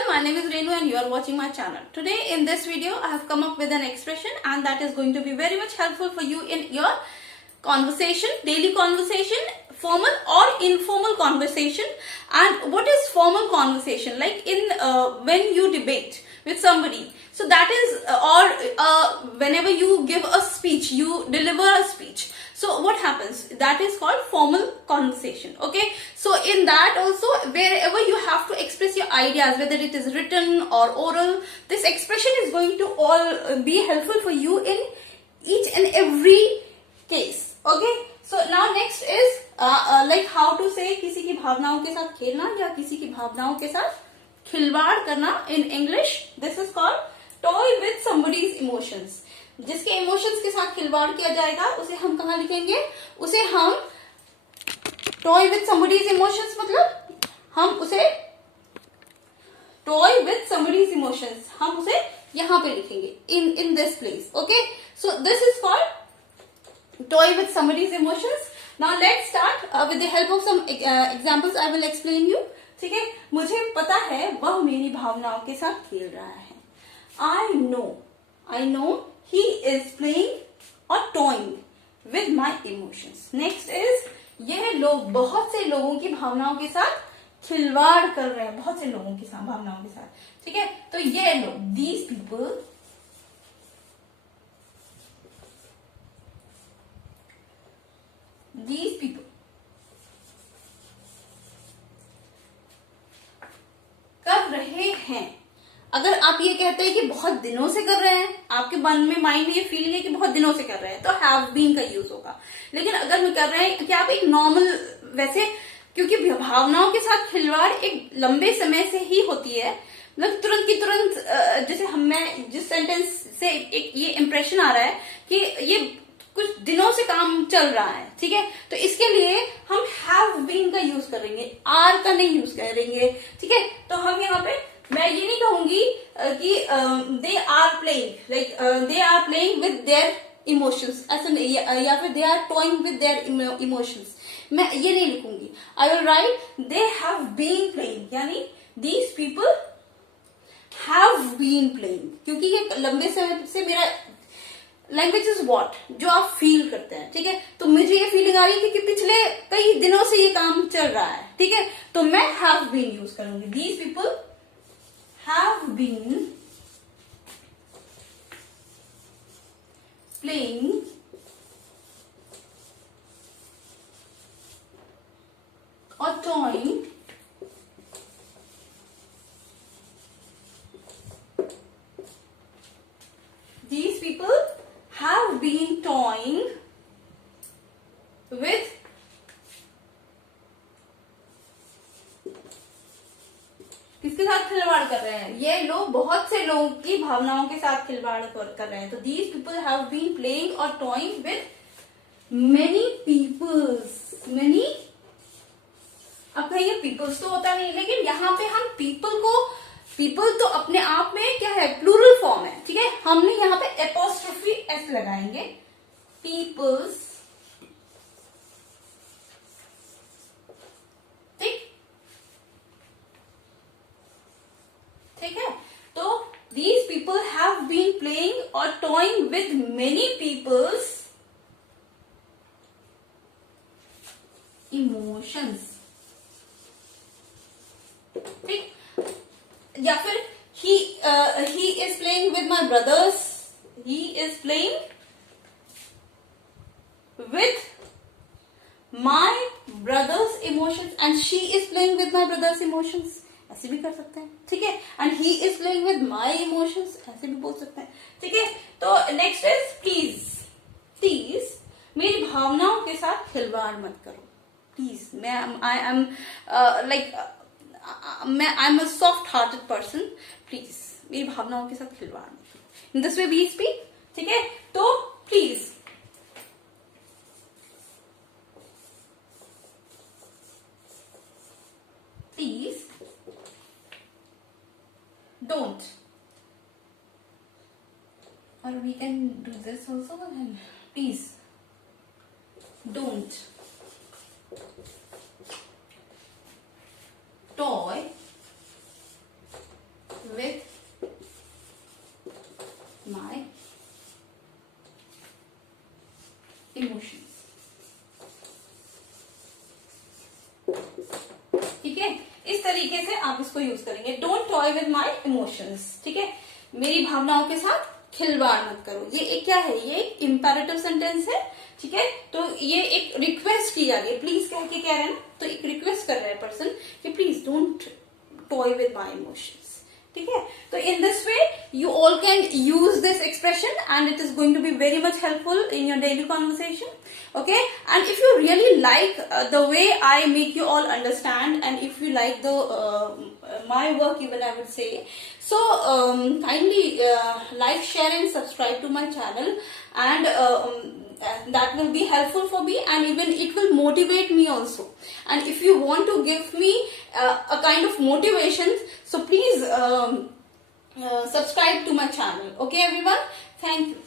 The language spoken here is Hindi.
everyone, my name is Renu and you are watching my channel. Today in this video I have come up with an expression and that is going to be very much helpful for you in your conversation, daily conversation, formal or informal conversation. And what is formal conversation? Like in when you debate with somebody. So that is whenever you give a speech, you deliver a speech. So what happens? That is called formal conversation. Okay. So in that also, wherever you have to express your ideas, whether it is written or oral, this expression is going to all be helpful for you in each and every case. Okay. So now next is like how to say किसी की भावनाओं के साथ खेलना या किसी की भावनाओं के साथ खिलवाड़ करना in English. This is called toy with somebody's emotions. जिसके इमोशंस के साथ खिलवाड़ किया जाएगा उसे हम कहाँ लिखेंगे? उसे हम टॉय विथ समबडीज इमोशंस, मतलब हम उसे टॉय विथ समबडीज इमोशंस हम उसे यहाँ पे लिखेंगे in this place. Okay, so this is called toy with somebody's emotions. Now let's start with the help of some examples. I will explain you. ठीक है, मुझे पता है वह मेरी भावनाओं के साथ खेल रहा है. I know he is playing or toying with my emotions. Next is यह लोग बहुत से लोगों की भावनाओं के साथ खिलवाड़ कर रहे हैं, बहुत से लोगों की भावनाओं के साथ. ठीक है, तो ये लोग, these people कर रहे हैं. अगर आप ये कहते हैं कि बहुत दिनों से कर रहे हैं, आपके मन में माइंड में ये फीलिंग है कि बहुत दिनों से कर रहे हैं, तो हैव बीन का यूज होगा. लेकिन अगर मैं कर रहे हैं कि आप एक नॉर्मल, वैसे क्योंकि भावनाओं के साथ खिलवाड़ एक लंबे समय से ही होती है, मतलब तुरंत की तुरंत, जैसे मैं जिस सेंटेंस से एक ये इंप्रेशन आ रहा है कि ये कुछ दिनों से काम चल रहा है. ठीक है, तो इसके लिए हम हैव बीन का यूज करेंगे, आर का नहीं यूज करेंगे. ठीक है, तो हम यहाँ पे मैं ये नहीं कहूंगी कि they are playing, like they are playing with their emotions, ऐसा नहीं, या फिर they are toying with their emotions, मैं ये नहीं लिखूंगी. I will write they have been playing, यानी these people have been playing, क्योंकि ये लंबे समय से मेरा लैंग्वेज इज वॉट, जो आप फील करते हैं. ठीक है, तो मुझे ये फीलिंग आ रही थी कि पिछले कई दिनों से ये काम चल रहा है. ठीक है, तो मैं हैव बीन यूज करूंगी. These people have been playing or toying these people have been toying with किसके साथ खिलवाड़ कर रहे हैं? ये लोग बहुत से लोगों की भावनाओं के साथ खिलवाड़ कर रहे हैं. तो these people have been playing और toying with many peoples. Many, अब कहिए पीपल्स तो होता नहीं, लेकिन यहाँ पे हम पीपल तो अपने आप में क्या है, प्लूरल फॉर्म है. ठीक है, हमने यहाँ पे एपोस्ट्रोफी एस लगाएंगे. पीपल्स, ठीक है, तो these people have been playing or toying with many people's emotions. ठीक, या फिर he is playing with my brothers, he is playing with my brother's emotions and she is playing with my brother's emotions. ऐसे भी कर सकते हैं. ठीक है, and he is playing with my emotions, ऐसे भी बोल सकते हैं. ठीक है, तो नेक्स्ट इज प्लीज मेरी भावनाओं के साथ खिलवाड़ मत करो. Please, I am a soft hearted person. Please मेरी भावनाओं के साथ खिलवाड़ मत करो. In this way we speak. ठीक है, तो please, don't, or we can do this also. Please don't toy with my emotions. ठीक है, इस तरीके से आप इसको यूज करेंगे. Don't toy with my emotions. ठीक है, मेरी भावनाओं के साथ खिलवाड़ मत करो. ये एक क्या है, ये एक इंपेरेटिव सेंटेंस है. ठीक है, तो ये एक रिक्वेस्ट की जा रही है. प्लीज कह के कह रहे हैं ना, तो एक रिक्वेस्ट कर रहा है पर्सन कि please don't toy with my emotions. ठीक है, तो in this way you all can use this expression and it is going to be very much helpful in your daily conversation. Okay, and if you really like the way I make you all understand, and if you like the my work even, I would say so, kindly like, share and subscribe to my channel, and that will be helpful for me, and even it will motivate me also. And if you want to give me a kind of motivation, so please subscribe to my channel. Okay everyone, thank you.